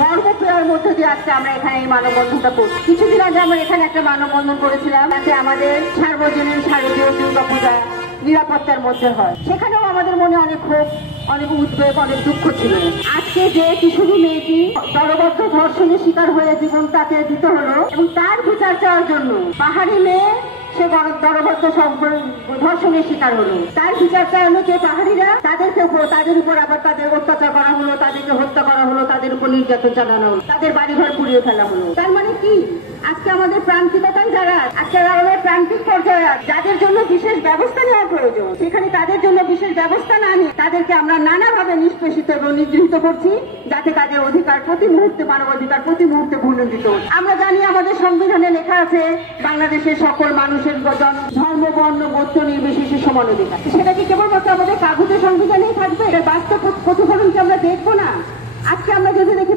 মর্মপ্রিয়ার মধ্যে দিয়ে আজকে আমরা এখানে এই মানববন্ধনটা করছি। কিছুদিন আগে আমরা এখানে একটা মানববন্ধন করেছিলাম যাতে আমাদের সার্বজনীন শারদীয় দুর্গাপূজা নিরাপত্তার মধ্যে হয়। সেখানেও আমাদের মনে অনেক ক্ষোভ, অনেক উদ্বেগ, অনেক দুঃখ ছিল। আজকে যে কিশোরী মেয়েটি দলবদ্ধ ধর্ষণের শিকার হয়ে জীবন তাকে দিতে হলো এবং তার বিচার চাওয়ার জন্য পাহাড়ি মেয়ে সে দলবদ্ধ ধর্ষণের শিকার হলো, তার বিচার চাইলো কে? পাহাড়িরা। তাদের উপর আবার তাদের অত্যাচার করা হলো, তাদেরকে হত্যা করা হলো, তাদের উপর নির্যাতন চালানো হলো, তাদের বাড়িঘর পুড়িয়ে ফেলা হলো। তার মানে কি? আজকে আমাদের প্রান্তিকতায় যারা আজকে আমাদের প্রান্তিক পর্যায়ে যাদের জন্য বিশেষ ব্যবস্থা নেওয়া প্রয়োজন, সেখানে তাদের জন্য বিশেষ ব্যবস্থা না নিয়ে তাদেরকে আমরা নানাভাবে নিষ্পেষিত এবং নিগৃহীত করছি, যাতে তাদের অধিকার প্রতি মুহূর্তে, মানবাধিকার প্রতি মুহূর্তে ভূলুণ্ঠিত। আমরা জানি আমাদের সংবিধানে লেখা আছে বাংলাদেশের সকল মানুষের ধর্ম, বর্ণ, গোত্র নির্বিশেষে সমান অধিকার। সেটা কি কেবলমাত্র আমাদের কাগজের সংবিধানেই থাকবে? এটা বাস্তব প্রতিফলন কি আমরা দেখবো না? আজকে আমরা যদি দেখি